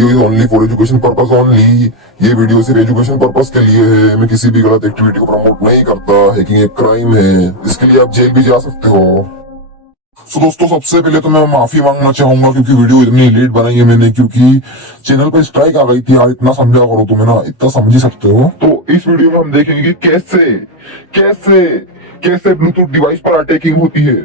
Video is only for education purpose only. ये video सिर्फ education purpose के लिए है। मैं किसी भी गलत एक्टिविटी को प्रमोट नहीं करता। हैकिंग एक क्राइम है, इसके लिए आप जेल भी जा सकते हो। तो दोस्तों सबसे पहले तो मैं माफी मांगना चाहूंगा क्योंकि वीडियो इतनी लेट बनाई है मैंने, क्योंकि चैनल पर स्ट्राइक आ गई थी यार। इतना समझा करो, तुम्हें ना इतना समझ ही सकते हो। तो इस वीडियो में हम देखेंगे कि कैसे कैसे कैसे ब्लूटूथ डिवाइस पर अटैकिंग होती है।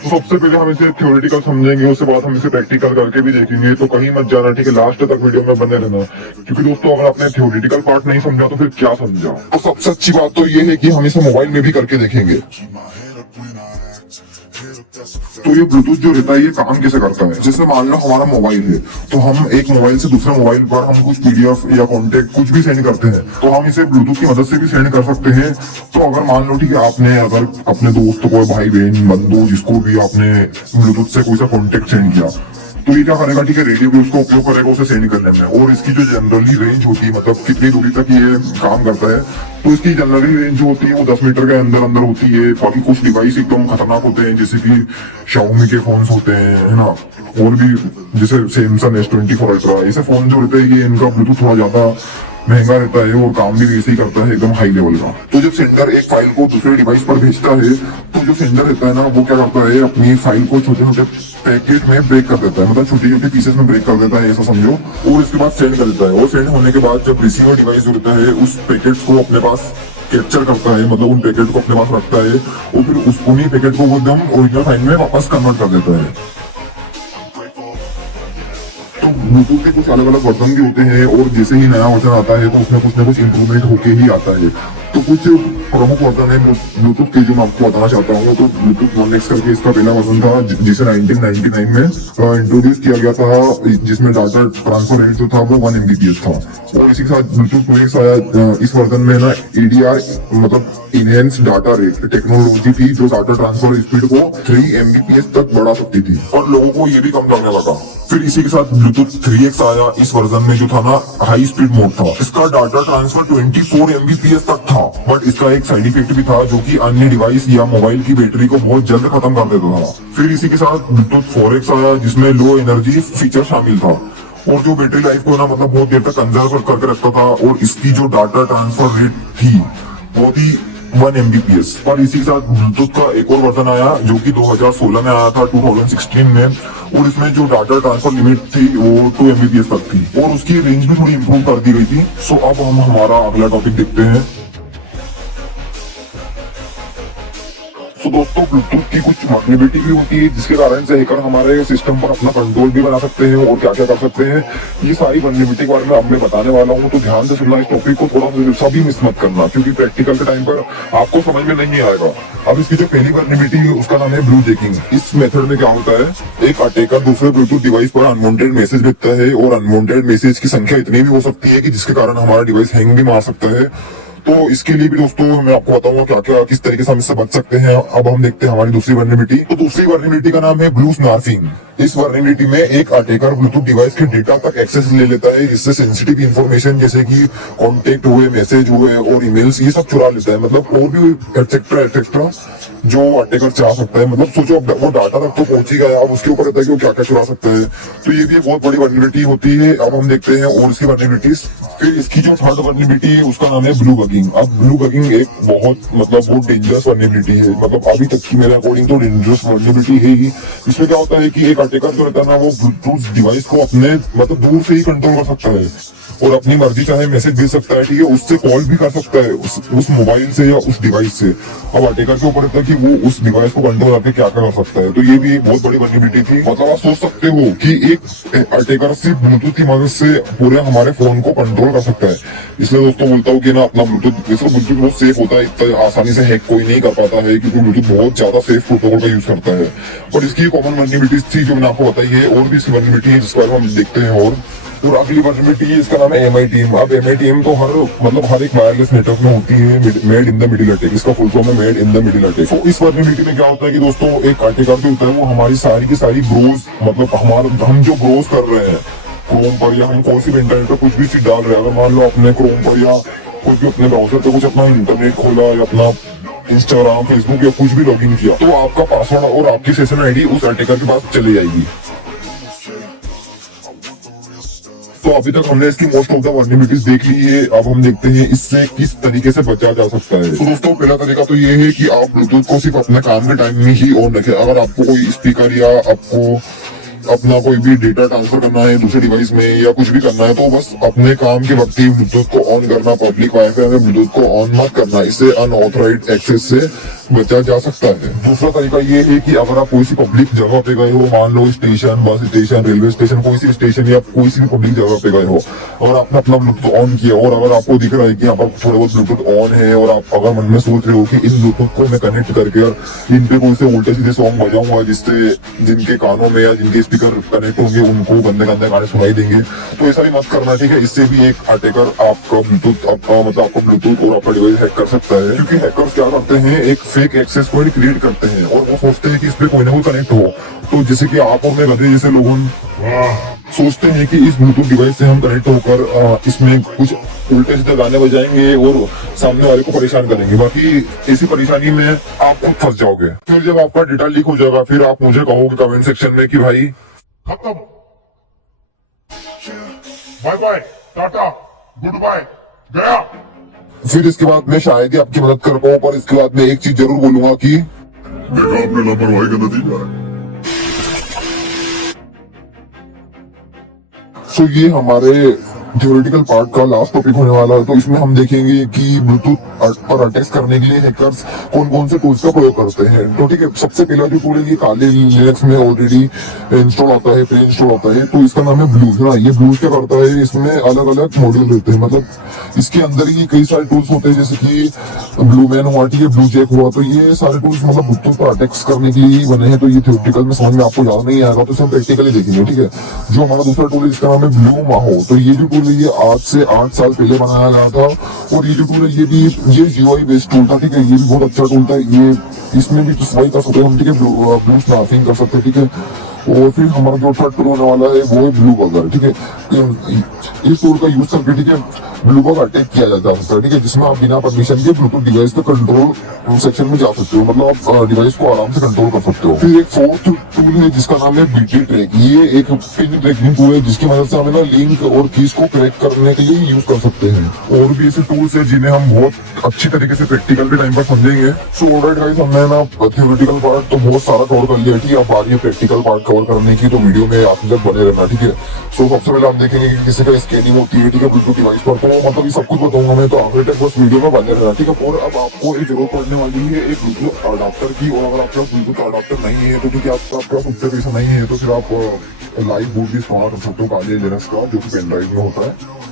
तो सबसे पहले हम इसे थ्योरेटिकल समझेंगे, उसके बाद हम इसे प्रैक्टिकल करके भी देखेंगे। तो कहीं मत जाना, ठीक है, लास्ट तक वीडियो में बने रहना, क्योंकि दोस्तों अगर आपने थ्योरेटिकल पार्ट नहीं समझा तो फिर क्या समझा। तो सबसे अच्छी बात तो ये है कि हम इसे मोबाइल में भी करके देखेंगे। तो ये ब्लूटूथ जो रहता है ये काम कैसे करता है। जैसे मान लो हमारा मोबाइल है, तो हम एक मोबाइल से दूसरे मोबाइल पर हम कुछ पीडीएफ या कॉन्टेक्ट कुछ भी सेंड करते हैं, तो हम इसे ब्लूटूथ की मदद से भी सेंड कर सकते हैं। तो अगर मान लो, ठीक है, आपने अगर अपने दोस्त को, भाई बहन बंधु जिसको भी आपने ब्लूटूथ से कोई सा कॉन्टेक्ट सेंड किया, तो ये क्या करेगा, ठीक है, रेडियो भी उसका उपयोग करेगा उसे सेंड करने में। और इसकी जो जनरली रेंज होती है, मतलब कितनी दूरी तक ये काम करता है, तो इसकी जनरली रेंज जो होती है वो 10 मीटर के अंदर अंदर होती है। बाकी कुछ डिवाइस एकदम खतरनाक होते हैं, जैसे कि Xiaomi के फोन्स होते हैं, है ना, और भी जैसे Samsung S24 अल्ट्रा, ऐसे फोन जो रहते हैं ये इनका ब्लूटूथ थोड़ा ज्यादा महंगा रहता है और काम भी वैसे ही करता है, एकदम हाई लेवल का। तो जब सेंडर एक फाइल को दूसरे डिवाइस पर भेजता है, तो जो सेंडर रहता है ना वो क्या करता है, अपनी फाइल को छोटे छोटे पैकेट में ब्रेक कर देता है, मतलब छोटे छोटे पीसेस में ब्रेक कर देता है, ऐसा समझो। और इसके बाद सेंड कर देता है। और सेंड होने के बाद जब रिसीवर डिवाइस जो रहता है उस पैकेट्स को अपने पास कैप्चर करता है, मतलब उन पैकेट को अपने पास रखता है, और फिर उस उन्हीं पैकेट को वो एकदम ओरिजिनल फाइल में वापस कन्वर्ट कर देता है। ब्लूटूथ के कुछ अलग अलग वर्जन भी होते हैं, और जैसे ही नया वर्जन आता है तो उसमें कुछ ना कुछ इम्प्रूवमेंट होके ही आता है। तो कुछ प्रमुख वर्जन है ब्लूटूथ के जो मैं आपको बताना चाहता हूँ। तो ब्लूटूथ 1X करके इसका पहला वर्जन था, जिसे 1999 में इंट्रोड्यूस किया गया था, जिसमें डाटा ट्रांसफर रेट जो था वो 1 Mbps था। और इसी के साथ ब्लूटूथ 2X आया। इस वर्जन में ना ADR मतलब इनहेंस डाटा रेट टेक्नोलॉजी थी, जो डाटा ट्रांसफर स्पीड को 3 Mbps तक बढ़ा सकती थी, और लोगों को ये भी कम लगने लगा। फिर इसी के साथ ब्लूटूथ 3X आया। इस वर्जन में जो था ना हाई स्पीड मोड था, इसका डाटा ट्रांसफर 24 Mbps तक था, बट इसका एक साइड इफेक्ट भी था जो कि अन्य डिवाइस या मोबाइल की बैटरी को बहुत जल्द खत्म कर देता था। फिर इसी के साथ ब्लूटूथ 4X आया, जिसमें लो एनर्जी फीचर शामिल था, और जो बैटरी लाइफ को ना मतलब बहुत देर तक कंजर्व करके रखता था, और इसकी जो डाटा ट्रांसफर रेट थी वो थी 1 Mbps। और इसी के साथ ब्लूटूथ का एक और वर्जन आया जो कि 2016 में आया था, 2016 में, और इसमें जो डाटा ट्रांसफर लिमिट थी वो 2 Mbps तक थी, और उसकी रेंज भी थोड़ी इंप्रूव कर दी गई थी। सो अब हम हमारा अगला टॉपिक देखते हैं। तो दोस्तों ब्लूटूथ की कुछ वल्नरेबिलिटी भी होती है, जिसके कारण से हैकर हमारे सिस्टम पर अपना कंट्रोल भी बना सकते हैं, और क्या क्या कर सकते हैं, ये सारी वल्नरेबिलिटी के बारे में अब मैं बताने वाला हूँ। तो ध्यान से सुनना, इस टॉपिक को थोड़ा सा भी मिस मत करना, क्योंकि प्रैक्टिकल के टाइम पर आपको समझ में नहीं आएगा। अब इसकी जो पहली वल्नरेबिलिटी है उसका नाम है ब्लू जैकिंग। इस मेथड में क्या होता है, एक अटैकर दूसरे ब्लूटूथ डिवाइस पर अनवांटेड मैसेज भेजता है, और अनवांटेड मैसेज की संख्या इतनी भी हो सकती है कि जिसके कारण हमारा डिवाइस हैंग भी मार सकता है। तो इसके लिए भी दोस्तों मैं आपको बताऊंगा क्या क्या किस तरीके से हम इससे बच सकते हैं। अब हम देखते हैं हमारी दूसरी वल्नरेबिलिटी। तो दूसरी वल्नरेबिलिटी का नाम है ब्लू स्नार्फिंग। इस वल्नरेबिलिटी में एक अटैकर ब्लूटूथ डिवाइस के डेटा तक एक्सेस ले लेता है, इससे सेंसिटिव इंफॉर्मेशन जैसे कि कॉन्टेक्ट हुए, मैसेज हुए और ईमेल्स, ये सब चुरा लेता है, मतलब और भी एक्सेट्रा जो अटैकर चाह सकता है। मतलब सोचो वो डाटा तक तो पहुंच ही गया, अब उसके ऊपर रहता है कि वो क्या क्या चुरा सकता है। तो ये भी बहुत बड़ी वल्नरेबिलिटी होती है। अब हम देखते हैं और इसकी वल्नरेबिलिटीज। फिर इसकी जो थर्ड वल्नरेबिलिटी है उसका नाम है ब्लू बगिंग। अब ब्लू बगिंग एक बहुत डेंजरस वल्नरेबिलिटी है, मतलब अभी तक की मेरे अकॉर्डिंग तो डेंजरस वल्नरेबिलिटी है ही। इसमें क्या होता है कि एक अटैकर जो रहता है ना वो ब्लूटूथ डिवाइस को अपने मतलब दूर से ही कंट्रोल कर सकता है, और अपनी मर्जी चाहे मैसेज भेज सकता है, ठीक है, उससे कॉल भी कर सकता है उस मोबाइल से या उस डिवाइस से। अब अटैकर के ऊपर रहता है कि वो उस डिवाइस को कंट्रोल करके क्या कर सकता है। तो ये भी एक बहुत बड़ी वल्नरेबिलिटी थी। मतलब आप सोच सकते हो कि एक अटैकर सिर्फ ब्लूटूथ की मदद से पूरे हमारे फोन को कंट्रोल कर सकता है। इसलिए दोस्तों बोलता हूँ कि ना अपना ब्लूटूथ, वैसे ब्लूटूथ बहुत सेफ होता है, इतना आसानी से हैक कोई नहीं कर पाता है, क्योंकि ब्लूटूथ बहुत ज्यादा सेफ प्रोटोकॉल का यूज करता है। पर इसकी कॉमन वल्नरेबिलिटीज थी जो मैंने आपको बताई है, और भी इसकी वल्नरेबिलिटी है जिसके बारे में हम देखते हैं। और अगली वल्नरेबिलिटी इसका नाम है MITM। अब MITM तो हर एक वायरलेस नेटवर्क में होती है, made in the middle attack, इसका फुल फॉर्म है made in the middle attack. तो इस वल्नरेबिलिटी में क्या होता है कि दोस्तों एक अटैकर जो होता है वो हमारी सारी की सारी ब्रोज, मतलब हम जो ब्रोज कर रहे हैं क्रोम पर, या हम कोई सी भी इंटरनेट पर कुछ भी चीज डाल रहे हैं, अगर मान लो अपने क्रोम पर या कोई भी अपने ब्राउजर पर कुछ अपना इंटरनेट खोला या अपना इंस्टाग्राम, फेसबुक या कुछ भी लॉगिन किया तो आपका पासवर्ड और आपकी सेशन आईडी उस अटैकर के पास चली जाएगी। तो अभी तक हमने इसकी मोस्ट ऑफ द वल्नरेबिलिटीज देख ली है। अब हम देखते हैं इससे किस तरीके से बचा जा सकता है। तो दोस्तों पहला तरीका तो ये है कि आप ब्लूटूथ को सिर्फ अपने काम के टाइम में ही ऑन रखें। अगर आपको कोई स्पीकर या आपको अपना कोई भी डेटा ट्रांसफर करना है दूसरे डिवाइस में या कुछ भी करना है तो बस अपने काम के वक्त ही ब्लूटूथ को ऑन करना। पब्लिक वाईफाई में ब्लूटूथ को ऑन मत करना, इससे अनऑथराइज्ड एक्सेस से बचा जा सकता है। दूसरा तरीका ये है कि अगर आप कोई सी पब्लिक जगह पे गए हो, मान लो station, bus station, railway station, कोई सी स्टेशन या कोई सी भी पब्लिक जगह पे गए हो और आपने अपना ब्लूटूथ ऑन किया और अगर आपको दिख रहा है कि यहाँ पर थोड़ा बहुत ब्लूटूथ ऑन है और आप अगर मन में सोच रहे हो कि इन ब्लूटूथ को मैं कनेक्ट करके और इन पे कोई से उल्टे सीधे सॉन्ग बजाऊंगा जिससे जिनके कानों में या जिनके स्पीकर कनेक्ट होंगे उनको गंदे गंदे गाने सुनाई देंगे, तो ऐसा भी मत करना, ठीक है। इससे भी एक अटैकर आपका ब्लूटूथ आपका ब्लूटूथ और आपका डिवाइस हैक कर सकता है। क्योंकि हैकर्स क्या करते हैं, एक फेक एक्सेस पॉइंट क्रिएट करते हैं और वो सोचते हैं कि इस पे कोई ना कोई कनेक्ट हो। तो जैसे कि आप और मैं गधे जैसे लोगों सोचते हैं कि इस ब्लूटूथ डिवाइस से हम कनेक्ट होकर इसमें कुछ उल्टे सीधे गाने बजाएंगे और सामने वाले को परेशान करेंगे। बाकी ऐसी परेशानी में आप खुद फंस जाओगे। फिर जब आपका डेटा लीक हो जाएगा फिर आप मुझे कहोगे कमेंट सेक्शन में कि भाई खत्म, bye bye, tata, goodbye, गया। फिर इसके बाद मैं शायद ही आपकी मदद कर पाऊँ, पर इसके बाद मैं एक चीज जरूर बोलूंगा कि देखा आपने लापरवाही का नतीजा है। सो ये हमारे थ्योरेटिकल पार्ट का लास्ट टॉपिक होने वाला है। तो इसमें हम देखेंगे कि ब्लूटूथ पर अटैक करने के लिए हैकर्स कौन कौन से टूल्स का प्रयोग करते हैं। तो ठीक है, सबसे पहला जो टूल है ये काले लिनक्स में ऑलरेडी इंस्टॉल आता है, प्री इंस्टॉल आता है। तो इसका नाम है ब्लूज। हाँ, ये ब्लूज क्या करता है, इसमें अलग अलग मॉड्यूल रहते हैं, मतलब इसके अंदर ही कई सारे टूल्स होते हैं जैसे कि ब्लू मैन हुआ, ठीक है, ब्लू जैक हुआ। तो ये सारे टूल्स मतलब ब्लूटूथ पर अटैक्स करने के लिए ही बने हैं। तो ये थ्योरेटिकल में समझ में आपको याद नहीं आएगा तो इसे हम प्रैक्टिकली देखेंगे, ठीक है। जो हमारा दूसरा टूल है इसका नाम है ब्लू माहो। तो ये जो टूल है ये आज से 8 साल पहले बनाया गया था और ये जो टूल है ये GUI बेस्ड टूल था, ठीक है। ये भी बहुत अच्छा टूल था। ये इसमें भी वही कर सकते हैं हम, ठीक है, ब्लू स्नाफिंग कर सकते हैं, ठीक है। और फिर हमारा जो थर्ड टूल होने वाला है वो है ब्लू बगर, ठीक है। इस टूल का यूज करके, ठीक है, ब्लू बग अटैक किया जाता है, ठीक है, जिसमें आप बिना परमिशन के ब्लूटूथ डिवाइस के कंट्रोल सेक्शन में जा सकते हो, मतलब आप डिवाइस को आराम से कंट्रोल कर सकते हो। फिर एक फोर्थ टूल है जिसका नाम है BT ट्रैक। ये एक पिन ट्रैकिंग टूल है जिसकी मदद से हमें ना लिंक और कीज को क्रैक करने के लिए यूज कर सकते हैं। और भी ऐसे टूल्स है जिन्हें हम बहुत अच्छी तरीके से प्रैक्टिकल के टाइम पर समझेंगे। सो ऑलराइट गाइस, हमने ना थ्योरेटिकल पार्ट तो बहुत सारा कवर कर लिया, ठीक है। अब बारी है प्रैक्टिकल पार्ट कवर करने की, तो वीडियो में आप तक बने रहना, ठीक है। सो सबसे पहले हम देखेंगे कि किसी का स्कैनिंग होती है, ठीक है, ब्लूटूथ डिवाइस पर। तो मतलब ये सब कुछ बताऊंगा मैं, तो आखिर तक बस वीडियो में बने रहना, ठीक है। और अब आपको एक जरूरत पड़ने वाली है एक ब्लूटूथ अडाप्टर की। और अगर आपका ब्लूटूथ अडाप्टर नहीं है तो ठीक है, आपका उससे पैसा नहीं है तो फिर आप लाइव बोर्ड भी इस्तेमाल कर सकते हो काले लिनक्स का, जो कि पेन ड्राइव में होता है।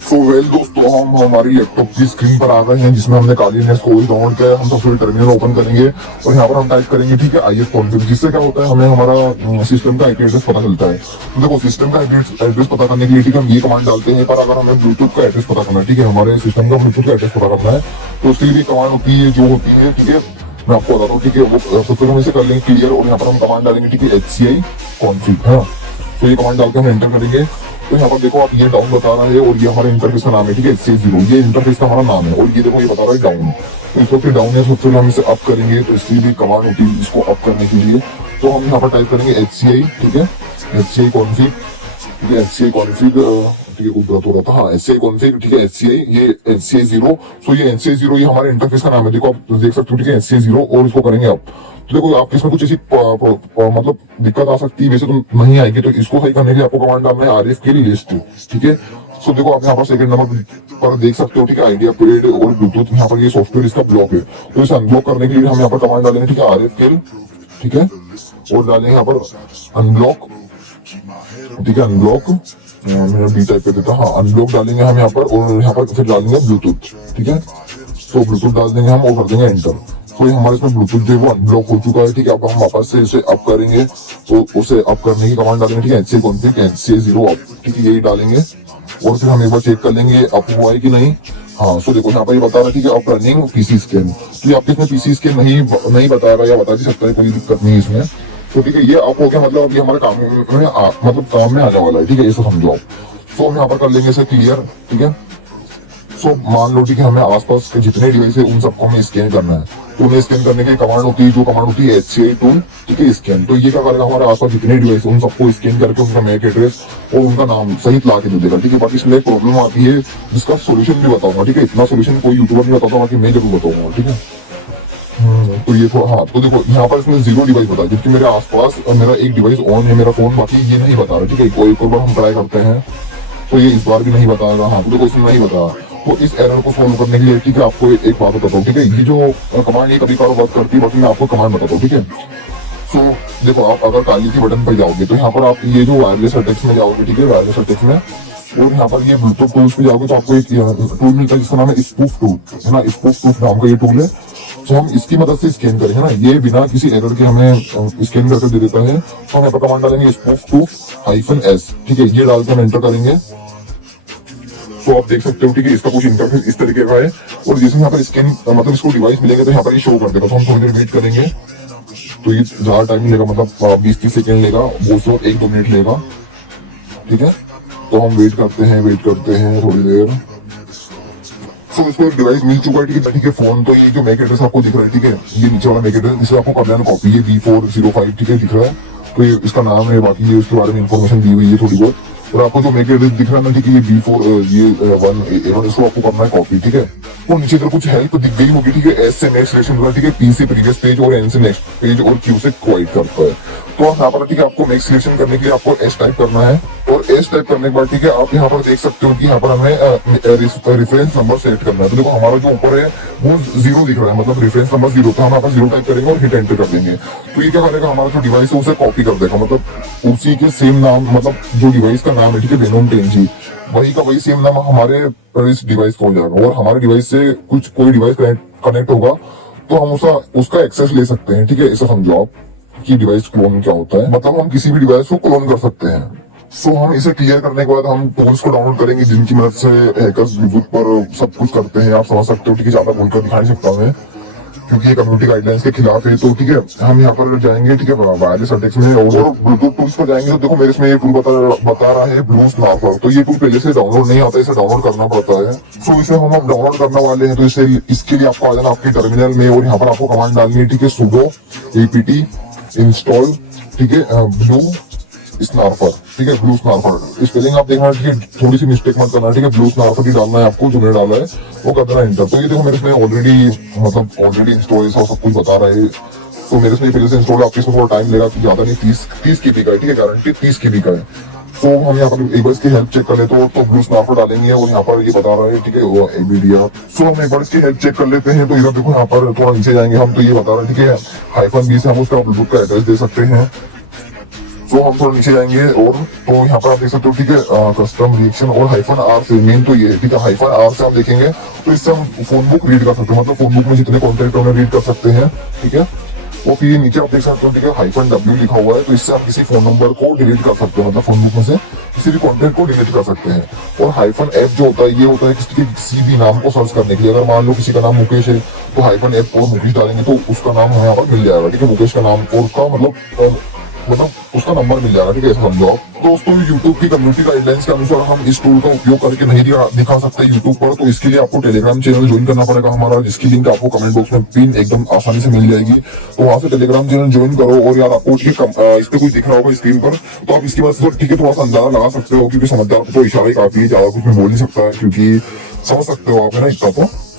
सो वेल दोस्तों, हम हमारी लैपटॉप की स्क्रीन पर आ गए हैं जिसमें हमने काली लिनक्स को डाउनलोड किया है। हम सबसे टर्मिनल ओपन करेंगे और यहाँ पर हम टाइप करेंगे, ठीक है, IS कॉन्फिग। जिससे क्या होता है, हमें हमारा सिस्टम का IP एड्रेस पता चलता है। तो देखो, सिस्टम का एड्रेस पता करने के लिए, ठीक है, हम ये कमांड डालते हैं। पर अगर हमें ब्लूटूथ का एड्रेस पता करना है, ठीक है, हमारे सिस्टम का ब्लूटूथ का एड्रेस पता करना है, तो उसके लिए कमांड होती है जो होती है, ठीक है, मैं आपको बताता हूँ, ठीक है। वो सबसे हम इसे कर लेंगे क्लियर और यहाँ पर हम कमांड डालेंगे, ठीक है, HCI config। हाँ, तो ये कमांड डाल के हम एंटर करेंगे। तो यहाँ पर देखो, आप ये डाउन बता रहा है और ये हमारे इंटरफेस का नाम है, ठीक है, HCI 0। ये इंटरफेस का हमारा नाम है और ये देखो ये बता रहा है डाउन। तो इसको फिर डाउन है, सबसे पहले हम इसे अप करेंगे। तो इसकी भी कमांड होती है इसको अप करने के लिए। तो हम यहाँ पर टाइप करेंगे HCI, ठीक है, HCI config, ठीक है, HCI config, ठीक है, कुछ गलत हो रहा था। हाँ, HCI config, ठीक है, HCI, ये HCI 0। तो ये HCI 0 ये हमारे इंटरफेस का नाम है, देखो आप देख सकते हो, ठीक है, HCI 0। और इसको करेंगे आप। तो देखो, आपके इसमें कुछ ऐसी मतलब दिक्कत आ सकती है, वैसे तो नहीं आएगी। तो इसको सही करने के लिए आपको कमांड डालना है RF की लिस्ट, ठीक है। तो देखो, आप यहाँ पर सेकंड नंबर पर देख सकते हो, ठीक है, आइडिया अपग्रेड और ब्लूटूथ। यहाँ पर ये सॉफ्टवेयर इसका ब्लॉक है, तो इसे अनब्लॉक करने के लिए हम यहाँ पर कमांड डालेंगे, ठीक है, RF किल, ठीक है, और डालेंगे यहाँ पर अनब्लॉक, ठीक है, अनब्लॉक। मैं B टाइप कर देता हूँ। हाँ, अनब्लॉक डालेंगे हम यहाँ पर और यहाँ पर फिर डालेंगे ब्लूटूथ, ठीक है। तो ब्लूटूथ डाल देंगे हम और कर देंगे एंटर। तो ये हमारे इसमें ब्लूटूथ जो है वो अनब्लॉक हो चुका है, ठीक है। अब हम वापस से इसे अप करेंगे, तो उसे अप करने की कमांड डालेंगे, ठीक है, HCI config HCI 0 अप, ठीक है, यही डालेंगे। और फिर हम एक बार चेक कर लेंगे अप हुआ है कि नहीं। हाँ, सो देखो यहाँ पर ये बता रहा है, ठीक है, अप रनिंग PC स्कैन। तो ये आपके इसमें PC स्कैन नहीं बताएगा या बता भी सकता है, कोई दिक्कत नहीं है इसमें। तो ठीक है, ये अप हो गया, मतलब अभी हमारे काम में मतलब काम में आने वाला है, ठीक है, ये सब समझो आप। तो हम यहाँ पर कर लेंगे इसे क्लियर, ठीक है। सो मान लो ठीक है, हमें आसपास के जितने डिवाइस है उन सबको हमें स्कैन करना है। तो उन्हें स्कैन करने की कमांड होती है, जो कमांड होती है HCI टूल, ठीक है, स्कैन। तो ये क्या करेगा, हमारे आसपास जितने डिवाइस है उन सबको स्कैन करके उनका मैक एड्रेस और उनका नाम सहित ला के दे देगा, ठीक है। बाकी इसमें एक प्रॉब्लम आती है जिसका सोल्यूशन भी बताऊंगा, ठीक है। इतना सोल्यूशन कोई यूट्यूबर नहीं बताता, बाकी मैं जरूर बताऊंगा, ठीक है। तो ये थोड़ा, हाँ तो देखो यहाँ पर इसमें 0 डिवाइस बता, जबकि मेरे आसपास मेरा एक डिवाइस ऑन है, मेरा फोन, बाकी ये नहीं बता रहा, ठीक है। एक और बार हम ट्राई करते हैं तो ये इस बार भी नहीं बताएगा। हाँ तो देखो इसमें नहीं बताया। तो इस एरर को सोल्व करने के लिए, ठीक है, आपको एक बात बताता हूँ, ठीक है। ये जो कमांड ये कभी कभार वर्क करती है, बाकी मैं आपको कमांड बताता हूँ, ठीक है। सो देखो, आप अगर काली की बटन पर जाओगे तो यहाँ पर आप ये जो वायरलेस अटैक्स में जाओगे, ठीक है, वायरलेस अटैक्स में, और यहाँ पर ये ब्लूटूथ टूल्स पे जाओगे तो आपको एक टूल मिलता है जिसका नाम है स्पूफ टूल, है ना। स्पूफ टूल नाम का ये टूल है। तो हम इसकी मदद से स्कैन करें, है ना, ये बिना किसी एरर के हमें स्कैन करके दे देता है। तो हम यहाँ पर कमांड डालेंगे spoof2-s, ठीक है, ये डाल के हम एंटर करेंगे। तो आप देख सकते हो, ठीक है, इसका कुछ इंटरफेस इस तरीके का है। और जैसे यहाँ पर स्कैन मतलब इसको डिवाइस मिलेंगे तो यहाँ पर ये शो कर देगा। तो हम थोड़ी देर वेट करेंगे। तो ये ज्यादा टाइम लेगा, मतलब 20-30 सेकंड लेगा, वो सब 1-2 मिनट लेगा, ठीक है। तो हम वेट करते हैं थोड़ी देर। तो इसको एक डिवाइस मिल चुका है, ठीक है। फोन तो ये जो मैक एड्रेस आपको दिख रहा है, ठीक है, ये नीचे वाला मैक एड्रेस, इसे आपको कर लेना कॉपी, ये B405, ठीक है, दिख रहा है। तो ये इसका नाम है, बाकी ये उसके बारे में इंफॉर्मेशन दी हुई है थोड़ी बहुत। और आपको जो मैक एड्रेस दिख रहा है ना, ठीक है, ये B4 इसको आपको करना है कॉपी, ठीक है। तो नीचे इधर कुछ हेल्प दिख गई होगी, ठीक है। S से नेक्स्ट सिलेक्शन, ठीक है, P से प्रीवियस पेज, और N से नेक्स्ट पेज, और Q से क्वाइट करता है। तो यहाँ पर, ठीक है, आपको नेक्स्ट सिलेक्शन करने के लिए आपको S टाइप करना है। और S टाइप करने के बाद, ठीक है, आप यहाँ पर देख सकते हो कि यहाँ पर हमें रेफरेंस नंबर सेलेक्ट करना है। तो देखो हमारा जो ऊपर है वो 0 दिख रहा है, मतलब रेफरेंस नंबर 0। तो हम यहाँ पर 0 टाइप करेंगे और हिट एंटर कर देंगे। तो ये क्या करेगा, हमारा जो डिवाइस है उसे कॉपी कर देगा, मतलब उसी के सेम नाम, मतलब जो डिवाइस का नाम है, ठीक है, वेनोम 10G, वही का वही सेम नाम हमारे इस डिवाइस को हो जाएगा। और हमारे डिवाइस से कुछ कोई डिवाइस कनेक्ट होगा तो हम उसका एक्सेस ले सकते हैं, ठीक है। ऐसा समझो आप कि डिवाइस क्लोन क्या होता है, मतलब हम किसी भी डिवाइस को क्लोन कर सकते हैं। सो हम इसे क्लियर करने के बाद हम टूल्स को डाउनलोड करेंगे जिनकी मदद से हैकर्स ब्लूटूथ पर सब कुछ करते हैं। आप समझ सकते हो, ठीक है, ज्यादा बोलकर दिखा नहीं सकता मैं क्योंकि ये कम्युनिटी गाइडलाइंस के खिलाफ है। तो ठीक है, हम यहाँ पर जाएंगे, ठीक है, वायरलेस अटैक्स में, और ब्लूटूथ टूल्स पर जाएंगे। तो देखो मेरे इसमें ये टूल बता रहा है ब्लू स्नापर। तो ये टूल पहले से डाउनलोड नहीं आता, इसे डाउनलोड करना पड़ता है। सो इसे हम अब डाउनलोड करने वाले हैं। तो इसके लिए आपको आ जाना आपके टर्मिनल में, और यहाँ पर आपको कमांड डालनी है, ठीक है, sudo apt install, ठीक है, ब्लू स्नापर, ठीक है, ब्लू स्नापर। स्पेलिंग आप देखना, ठीक है, थोड़ी सी मिस्टेक मत करना, ठीक है। ब्लू स्नापर ही डालना है आपको, जो मैंने डाला है वो कर देना एंटर। तो ये देखो मेरे इसमें ऑलरेडी इंस्टॉल है, सब कुछ बता रहा है। तो मेरे इसमें पहले से इंस्टॉल, आपके इसमें थोड़ा टाइम लेगा, ज्यादा नहीं, 30 KB का है, ठीक है, गारंटी 30 KB का है। तो हम यहाँ पर एक बार इसकी हेल्प चेक कर लेते हैं। तो ब्लू स्नापर डालेंगे और यहाँ पर ये बता रहा है, ठीक है, वो एबीडिया। सो हम एक बार इसकी हेल्प चेक कर लेते हैं। तो इधर देखो यहाँ पर थोड़ा नीचे जाएंगे हम, तो ये बता रहा है, ठीक है, -B से हम उसका ब्लूटूथ का एड्रेस दे सकते हैं। तो हम थोड़ा नीचे जाएंगे, और तो यहाँ पर आप देख सकते हो, ठीक है, कस्टम रिएक्शन और -R से मेन तो ये है, ठीक है। -R से हम देखेंगे तो इससे हम फोन बुक रीड कर सकते हैं, मतलब फोन बुक में जितने कॉन्टेक्ट है उन्हें रीड कर सकते हैं, ठीक है। और फिर नीचे आप देख सकते हो, ठीक है, -W लिखा हुआ है। तो इससे हम किसी फोन नंबर को डिलीट कर सकते हैं, मतलब फोन बुक में से किसी भी कॉन्टेक्ट को डिलीट कर सकते हैं। और -F जो होता है, ये होता है किसी भी नाम को सर्च करने के लिए। अगर मान लो किसी का नाम मुकेश है तो -F और मुकेश डालेंगे तो उसका नाम हमें यहाँ पर मिल जाएगा, ठीक है, मुकेश का नाम और उसका मतलब उसका नंबर मिल जाएगा, ठीक है, ऐसा समझो आप। तो दोस्तों यूट्यूब की कम्युनिटी गाइडलाइंस के अनुसार हम इस टूल का उपयोग करके नहीं दिखा सकते यूट्यूब पर। तो इसके लिए आपको टेलीग्राम चैनल ज्वाइन करना पड़ेगा हमारा, जिसकी लिंक आपको कमेंट बॉक्स में पिन एकदम आसानी से मिल जाएगी। तो वहां से टेलीग्राम चैनल ज्वाइन करो। और यार आपको इस पे कुछ दिख रहा होगा स्क्रीन पर, तो आप इसकी वजह से, ठीक है, थोड़ा सा अंदाजा लगा सकते हो, क्योंकि समझदार तो इशारा ही काफी है, ज्यादा कुछ मैं बोल नहीं सकता है, क्योंकि समझ सकते हो आप, है ना, इतना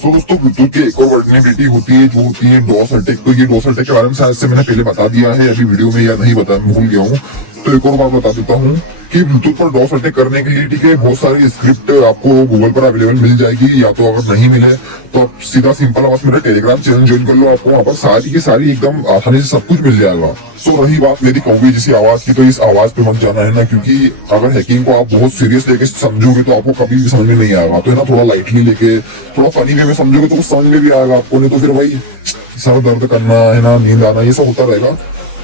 तो दोस्तों ब्लूटूथ की एक और वर्नेबिलिटी होती है जो होती है डॉस अटैक। तो ये डॉस अटैक के बारे में शायद से मैंने पहले बता दिया है अभी वीडियो में, या नहीं बताया, भूल गया हूँ। तो एक और बात बता देता हूँ कि ब्लूटूथ पर डॉस अटैक करने के लिए, ठीक है, बहुत सारी स्क्रिप्ट आपको गूगल पर अवेलेबल मिल जाएगी, या तो अगर नहीं मिले तो आप सीधा सिंपल आवाज मेरा टेलीग्राम चैनल ज्वाइन कर लो, आपको वहाँ पर सारी की सारी एकदम आसानी से सब कुछ मिल जाएगा। सो रही बात मेरी कहूंगी जैसी आवाज की, तो इस आवाज पे मत जाना है ना, क्योंकि अगर हैकिंग को आप बहुत सीरियस लेके समझोगे तो आपको कभी भी समझ में नहीं आएगा। तो है ना, थोड़ा लाइटली लेके थोड़ा फनी वे में समझोगे तो समझ में भी आएगा आपको, नहीं तो फिर भाई सर दर्द करना, है ना, नींद आना, ये सब होता रहेगा।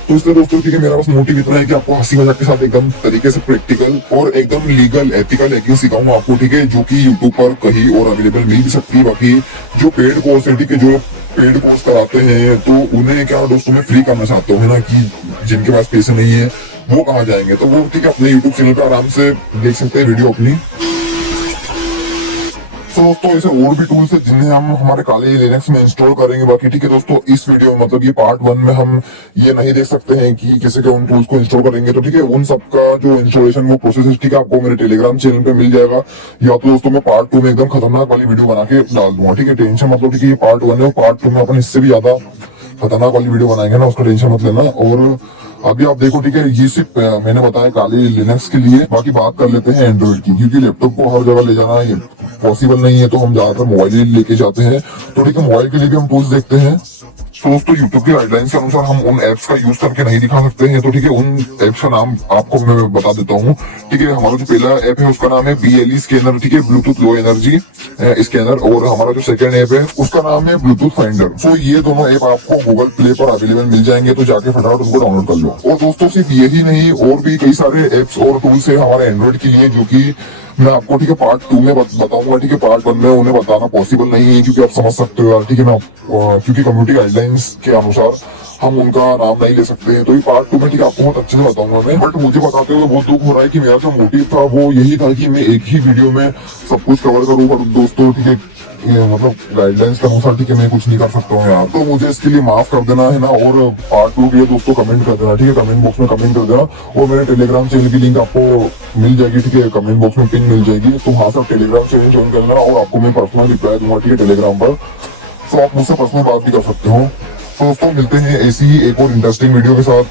तो इसलिए दोस्तों, ठीक है, मेरा बस मोटिव इतना है कि आपको हंसी मजाक के साथ एकदम तरीके से प्रैक्टिकल और एकदम लीगल एथिकल हैकिंग सिखाऊंगा आपको, ठीक है, जो कि यूट्यूब पर कहीं और अवेलेबल मिल भी सकती है। बाकी जो पेड कोर्स है, ठीक है, जो पेड कोर्स कराते हैं तो उन्हें क्या दोस्तों मैं फ्री करना चाहता हूँ, है ना, कि जिनके पास पैसे नहीं है वो कहाँ जाएंगे। तो वो, ठीक है, अपने यूट्यूब चैनल पर आराम से देख सकते हैं वीडियो अपनी। तो दोस्तों ऐसे और भी टूल्स है जिन्हें हम हमारे काले लिनक्स में इंस्टॉल करेंगे। बाकी ठीक है दोस्तों, इस वीडियो में मतलब ये पार्ट 1 में हम ये नहीं देख सकते हैं कि कैसे के उन टूल्स को इंस्टॉल करेंगे। तो ठीक है, उन सबका जो इंस्टॉलेशन वो प्रोसेस है ठीक है, आपको मेरे टेलीग्राम चैनल पे मिल जाएगा, या तो दोस्तों मैं पार्ट 2 में एकदम खतरनाक वाली वीडियो बना के डाल दूंगा। ठीक है, टेंशन मतलब ठीक है, ये पार्ट 1 है, पार्ट 2 में अपन इससे भी ज्यादा खतरनाक वाली वीडियो बनाएंगे ना, उसका टेंशन मत लेना। और अभी आप देखो ठीक है, ये सिर्फ मैंने बताया काले लिनक्स के लिए। बाकी बात कर लेते हैं एंड्रॉइड की, क्योंकि लैपटॉप को हर जगह ले जाना ये पॉसिबल नहीं है, तो हम ज्यादातर मोबाइल ही लेके जाते हैं। तो ठीक है, मोबाइल के लिए भी हम टूल्स देखते हैं। तो दोस्तों यूट्यूब की गाइडलाइंस के अनुसार हम उन एप्स का यूज करके नहीं दिखा सकते हैं। तो ठीक है, उन एप्स का नाम आपको मैं बता देता हूँ। ठीक है, हमारा जो पहला ऐप है उसका नाम है BLE स्कैनर, ठीक है, ब्लूटूथ लो एनर्जी स्कैनर। और हमारा जो सेकंड ऐप है उसका नाम है ब्लूटूथ फाइंडर। तो ये दोनों ऐप आपको गूगल प्ले पर अवेलेबल मिल जाएंगे, तो जाके फटाफट उनको डाउनलोड कर लो। और दोस्तों सिर्फ यही नहीं, और भी कई सारे एप्स और टूल्स है हमारे एंड्रॉइड के लिए, जो की मैं आपको ठीक है पार्ट 2 में बताऊंगा। ठीक है, पार्ट 1 में उन्हें बताना पॉसिबल नहीं है, क्योंकि आप समझ सकते हो यार। ठीक है ना, क्योंकि कम्युनिटी गाइडलाइंस के अनुसार हम उनका नाम नहीं ले सकते हैं। तो ये पार्ट 2 में ठीक है आपको बहुत अच्छे से बताऊंगा मैं। बट मुझे बताते हुए बहुत दुख हो रहा है कि मेरा जो मोटिव था वो यही था कि मैं एक ही वीडियो में सब कुछ कवर करूँ। पर दोस्तों ठीक है, ये मतलब गाइडलाइंस के अनुसार ठीक है मैं कुछ नहीं कर सकता हूँ यार, तो मुझे इसके लिए माफ कर देना है ना। और पार्ट 2 के लिए दोस्तों कमेंट कर देना, ठीक है, कमेंट बॉक्स में कमेंट कर देना। और मेरे टेलीग्राम चैनल की लिंक आपको मिल जाएगी, ठीक है, कमेंट बॉक्स में पिन मिल जाएगी। तो वहां से आप टेलीग्राम चैनल ज्वाइन कर लेना, और आपको मैं पर्सनल रिप्लाई दूंगा, ठीक है, टेलीग्राम पर। तो आप मुझसे पर्सनल बात भी कर सकते हो। तो दोस्तों मिलते हैं ऐसी ही एक और इंटरेस्टिंग वीडियो के साथ।